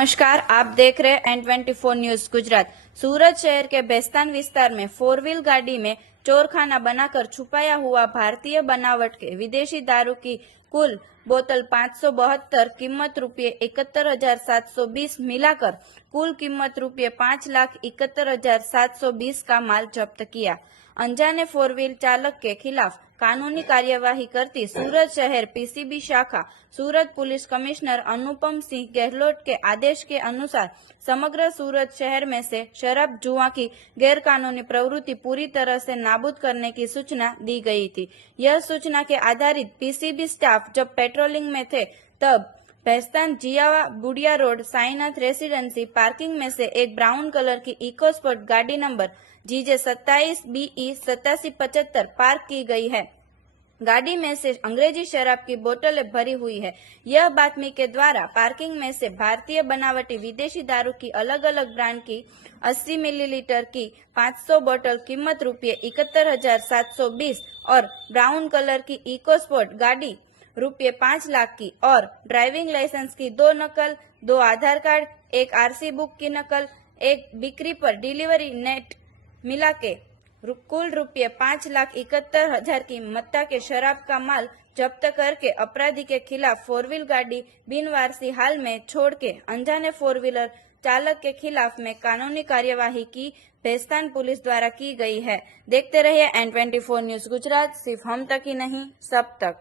नमस्कार, आप देख रहे हैं N24 न्यूज गुजरात। सूरत शहर के बेस्तान विस्तार में 4 व्हील गाड़ी में चोरखाना बनाकर छुपाया हुआ भारतीय बनावट के विदेशी दारू की कुल बोतल 572, कीमत ₹71,720 मिलाकर कुल कीमत ₹5,71,720 का माल जब्त किया। अनजाने 4 व्हील चालक के खिलाफ कानूनी कार्यवाही करती सूरत शहर पीसीबी शाखा सूरत पुलिस कमिश्नर अनुपम सिंह गहलोत के आदेश के अनुसार समग्र सूरत शहर में से शराब जुआ की गैरकानूनी प्रवृत्ति पूरी तरह से नाबूद करने की सूचना दी गई थी। यह सूचना के आधारित पीसीबी स्टाफ जब पेट्रोलिंग में थे तब बेस्तान जियावा बुडिया रोड साईनाथ रेसिडेंसी पार्किंग में से एक ब्राउन कलर की इकोस्पोर्ट गाड़ी नंबर GJ 27 BE 8775 पार्क की गई है। गाड़ी में से अंग्रेजी शराब की बोतलें भरी हुई है। यह बातमी के द्वारा पार्किंग में से भारतीय बनावटी विदेशी दारू की अलग अलग ब्रांड की 80 मिलीलीटर की 500 बोतल कीमत ₹71,720 और ब्राउन कलर की इकोस्पोर्ट गाड़ी ₹5 लाख की और ड्राइविंग लाइसेंस की 2 नकल, 2 आधार कार्ड, एक RC बुक की नकल, एक बिक्री पर डिलीवरी नेट मिला के कुल ₹5,71,000 की मत्ता के शराब का माल जब्त करके अपराधी के खिलाफ 4 व्हील गाड़ी बिनवारसी हाल में छोड़ के अनजाने 4 व्हीलर चालक के खिलाफ में कानूनी कार्यवाही की बेस्तान पुलिस द्वारा की गई है। देखते रहिए N24 न्यूज गुजरात, सिर्फ हम तक ही नहीं सब तक।